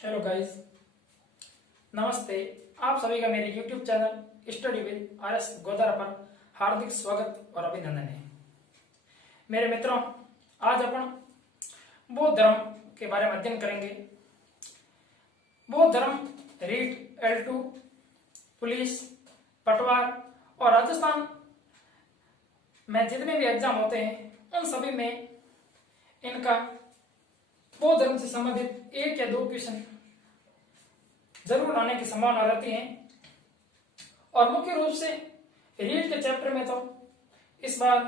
Hello guys, नमस्ते। आप सभी का मेरे YouTube channel study with RS Godara पर हार्दिक स्वागत और अभिनंदन है। मेरे मित्रों, आज अपन बौद्ध धर्म के बारे में अध्ययन करेंगे। बौद्ध धर्म रीट, L2, पुलिस, पटवार और राजस्थान में जितने भी एग्जाम होते हैं उन सभी में इनका बौद्ध धर्म से संबंधित एक या दो क्वेश्चन जरूर आने की संभावना रहती है। और मुख्य रूप से रीट के चैप्टर में तो इस बार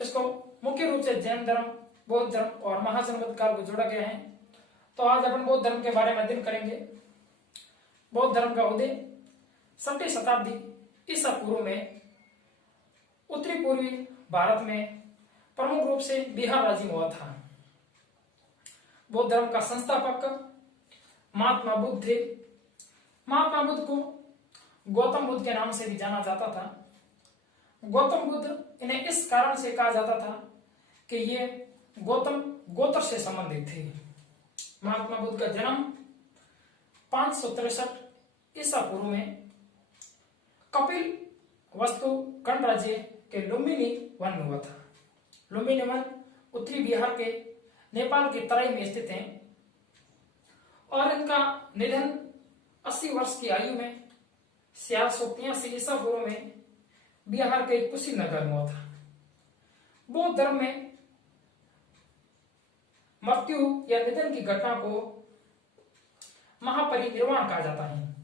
इसको मुख्य रूप से जैन धर्म, बौद्ध धर्म और महाजनपद काल को जोड़ा गया है। तो आज अपन बौद्ध धर्म के बारे में अध्ययन करेंगे। बौद्ध धर्म का उदय 6वीं शताब्दी ईसा पूर्व में उत्तरी पूर्वी भारत में प्रमुख रूप से बिहार राज्य में हुआ था। बौद्ध धर्म का संस्थापक महात्मा बुद्ध थे। महात्मा बुद्ध को गौतम बुद्ध के नाम से भी जाना जाता था। गौतम बुद्ध इन्हें इस कारण से कहा जाता था कि ये गौतम गोत्र से संबंधित थे। महात्मा बुद्ध का जन्म 563 ईसा पूर्व में कपिल वस्तु गणराज्य के लुम्बिनी वन में हुआ था। लुम्बिनी वन उत्तरी बिहार के नेपाल की तराई में स्थित है और इनका निधन 80 वर्ष की आयु में 483 ईसा पूर्व में बिहार के कुशीनगर में हुआ था। बौद्ध धर्म में मृत्यु या निधन की घटना को महापरिनिर्वाण कहा जाता है।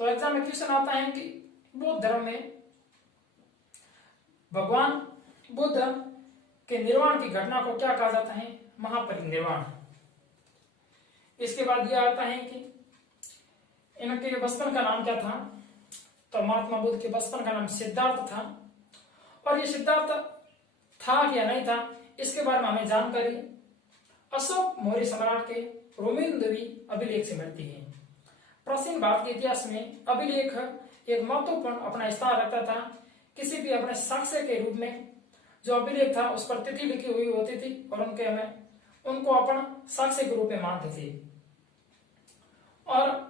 तो एग्जाम में क्वेश्चन आता है कि बौद्ध धर्म में भगवान बुद्ध के निर्वाण की घटना को क्या कहा जाता है? महापरिनिर्वाण। इसके बाद यह आता है कि इनके बचपन का नाम क्या था? तो महात्मा बुद्ध के बचपन का नाम सिद्धार्थ था। और ये सिद्धार्थ था या नहीं था, इसके बारे में हमें जानकारी अशोक मौर्य सम्राट के रोमेन्दुवी अभिलेख से मिलती है। प्राचीन भारत के इतिहास में अभिलेख एक महत्वपूर्ण अपना स्थान रखता था। किसी भी अपने साक्ष्य के रूप में जो अभिलेख था उस पर तिथि लिखी हुई होती थी और उनको अपन साक्ष्य के रूप में मानते थे। और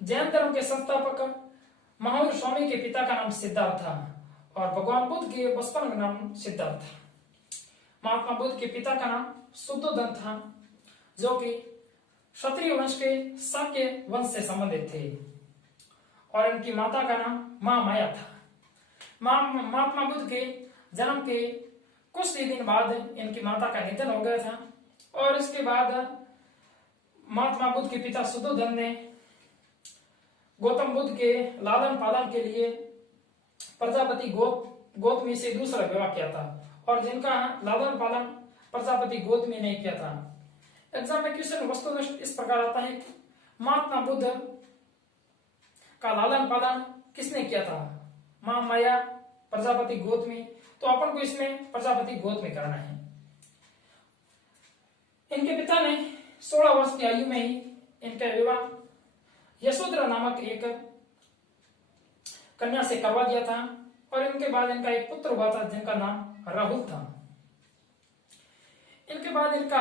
जैन धर्म के संस्थापक महावीर स्वामी के पिता का नाम सिद्धार्थ था और भगवान बुद्ध के बचपन का नाम सिद्धार्थ था। महात्मा बुद्ध के पिता का नाम शुद्धोधन था, जो कि क्षत्रिय वंश के शाक्य वंश से संबंधित थे। और इनकी माता का नाम मां माया था। महात्मा बुद्ध के जन्म के कुछ ही दिन बाद इनकी माता का निधन हो गया था। और इसके बाद महात्मा बुद्ध के पिता शुद्धोधन ने गौतम बुद्ध के लालन पालन के लिए प्रजापति गौतमी से दूसरा विवाह किया था और जिनका लालन पालन प्रजापति गौतमी ने किया था। एग्जाम में क्वेश्चन वस्तुनिष्ठ इस प्रकार आता है कि महात्मा बुद्ध का लालन पालन किसने किया था? मां माया, प्रजापति गौतमी। तो अपन को इसमें प्रजापति गौतमी करना है। इनके पिता ने 16 वर्ष की आयु में ही इनका विवाह यशोधरा नामक एक कन्या से करवा दिया था और इनके बाद इनका एक पुत्र हुआ था जिनका नाम राहुल था। इनके बाद इनका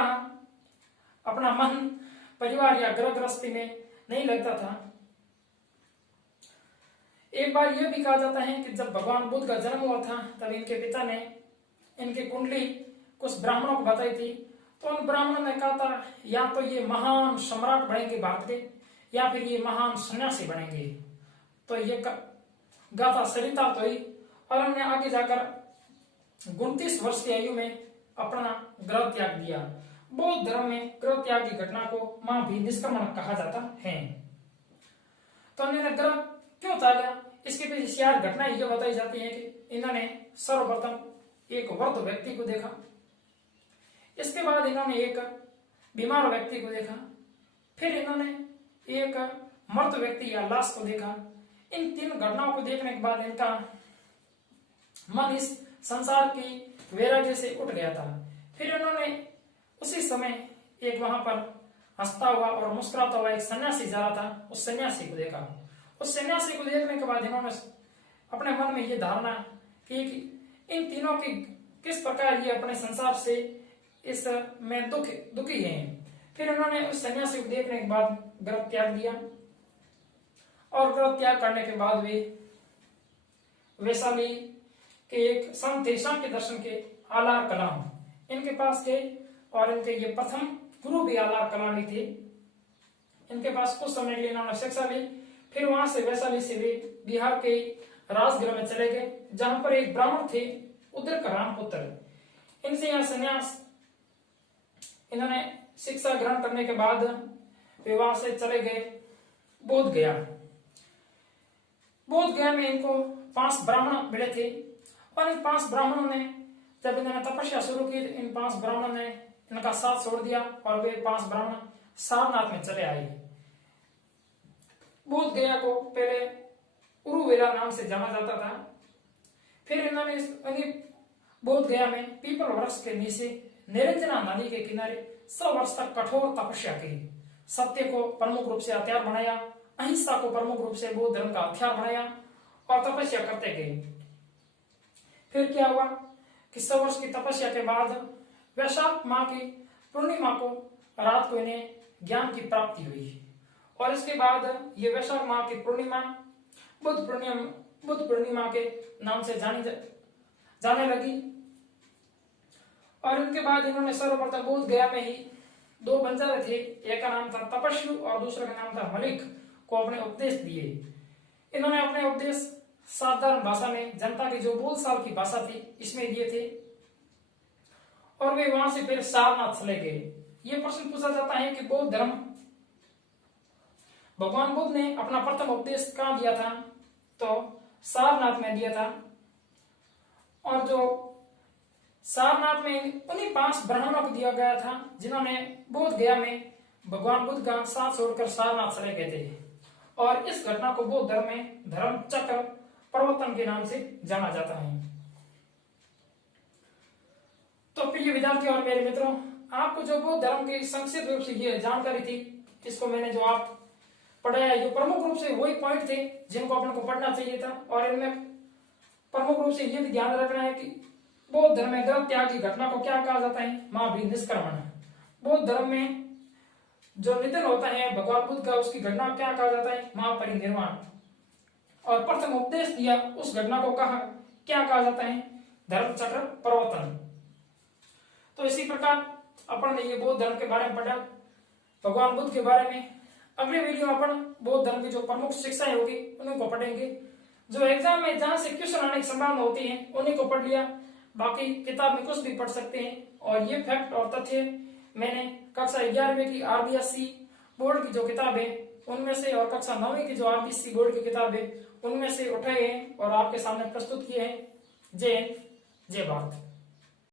अपना मन परिवार या गृह गृहस्थी में नहीं लगता था। एक बार यह भी कहा जाता है कि जब भगवान बुद्ध का जन्म हुआ था तब इनके पिता ने इनकी कुंडली कुछ ब्राह्मणों को बताई थी। तो उन ब्राह्मणों ने कहा था या तो ये महान सम्राट बनेंगे भारत के या फिर ये महान सन्यासी बनेंगे। तो ये गाथा चरितार्थ हुई और हमने आगे जाकर 29 वर्ष की आयु में अपना गृह त्याग दिया। बौद्ध धर्म में गृह त्याग की घटना को महाभिनिष्क्रमण कहा जाता है। तो इन्होंने गृह क्यों त्यागा, इसके पीछे यार घटना ये बताई जाती है कि इन्होंने सर्वप्रथम एक वृद्ध व्यक्ति को देखा, इसके बाद इन्होंने एक बीमार व्यक्ति को देखा, फिर इन्होंने एक मृत व्यक्ति या लाश को देखा। इन 3 घटनाओं को देखने के बाद इनका मन इस संसार की वैराग्य से उठ गया था। फिर इन्होंने उसी समय एक वहां पर हंसता हुआ और मुस्कुराता हुआ एक सन्यासी जा रहा था, उस सन्यासी को देखा। उस सन्यासी को देखने के बाद इन्होंने अपने मन में ये धारणा की कि इन तीनों की किस प्रकार ये अपने संसार से इस में दुखी हैं। फिर उन्होंने उस सन्यासी को देखने के बाद गर्भ त्याग दिया, और गर्भ त्याग करने के बाद वे वैशाली के एक संत थे, सांख्य दर्शन के आलार कलाम, इनके पास गए, और इनके ये प्रथम गुरु भी आलार कलामी थे। इनके पास कुछ समय के लिए इन्होंने शिक्षा ली। फिर वहां से वैशाली से वे बिहार के राजगृह में चले गए, जहां पर एक ब्राह्मण थे उद्र का राम पुत्र। इनसे यहाँ संन्यास इन्होंने शिक्षा ग्रहण करने के बाद वे वहां से चले गए बोध गया। बोध गया में इनको 5 ब्राह्मण मिले थे, और इन 5 ब्राह्मणों ने जब इन्होंने तपस्या शुरू की, इन 5 ब्राह्मणों ने इनका साथ छोड़ दिया, और वे 5 ब्राह्मण सारनाथ में चले आए। बोध गया को पहले उरुवेला नाम से जाना जाता था। फिर इन्होंने बोध गया में पीपल वृक्ष के नीचे निरंजना नदी के किनारे 100 वर्ष तक कठोर तपस्या की। सत्य को प्रमुख रूप से हथियार बनाया, अहिंसा को प्रमुख रूप से बौद्ध धर्म का हथियार बनाया, और तपस्या करते गए। फिर क्या हुआ कि 100 वर्ष की तपस्या के बाद वैशाख माह की पूर्णिमा को रात को इन्हें ज्ञान की प्राप्ति हुई, और इसके बाद ये वैशाख माह की पूर्णिमा बुद्ध पूर्णिमा के नाम से जाने लगी। और इनके बाद इन्होंने सर्वप्रथम बोध गया में ही 2 बंजारे थे, एक का नाम था तपस्वी और दूसरे का नाम था मलिक, को अपने उपदेश दिए। इन्होंने अपने उपदेश साधारण भाषा में, जनता की जो बोलचाल की भाषा थी, इसमें दिए थे, और वे वहां से फिर सारनाथ चले गए। ये प्रश्न पूछा जाता है कि बौद्ध धर्म भगवान बुद्ध ने अपना प्रथम उपदेश कहां दिया था, तो सारनाथ में दिया था। और जो सारनाथ में उन्हीं 5 ब्राह्मणों को दिया गया था, जिन्होंने बोध गया में भगवान बुद्ध का साथ छोड़कर सारनाथ चले गए थे। और इस घटना को बौद्ध धर्म में धर्म चक्र प्रवर्तन के नाम से जाना जाता है। तो प्रिय विद्यार्थी और मेरे मित्रों, आपको जो बौद्ध धर्म की संक्षिप्त रूप से ये जानकारी थी, इसको मैंने जो आप पढ़ाया, ये प्रमुख रूप से वही पॉइंट थे जिनको अपन को पढ़ना चाहिए था। और इनमें प्रमुख रूप से ये भी ध्यान रखना है कि बौद्ध धर्म में गर्भ त्याग की घटना को क्या कहा जाता है, महाभिनिष्क्रमण। बौद्ध धर्म में जो निधन होता है भगवान बुद्ध का, उसकी घटना क्या कहा जाता है, महापरिनिर्वाण। और प्रथम उपदेश दिया उस घटना को क्या कहा जाता है, धर्म चक्र प्रवर्तन। तो इसी प्रकार अपन ने ये बौद्ध धर्म के बारे में पढ़ा, भगवान बुद्ध के बारे में। अगले वीडियो में अपन बौद्ध धर्म की जो प्रमुख शिक्षाएं होगी उनको पढ़ेंगे। जो एग्जाम में जहां से क्वेश्चन आने की संभावना होती है उन्हीं को पढ़ लिया, बाकी किताब में कुछ भी पढ़ सकते हैं। और ये फैक्ट और तथ्य मैंने कक्षा 11वीं की आरबीएससी बोर्ड की जो किताब है उनमें से, और कक्षा 9वीं की जो आरबीएससी बोर्ड की किताब है उनमें से उठाए हैं और आपके सामने प्रस्तुत किए हैं। जय हिंद, जय भारत।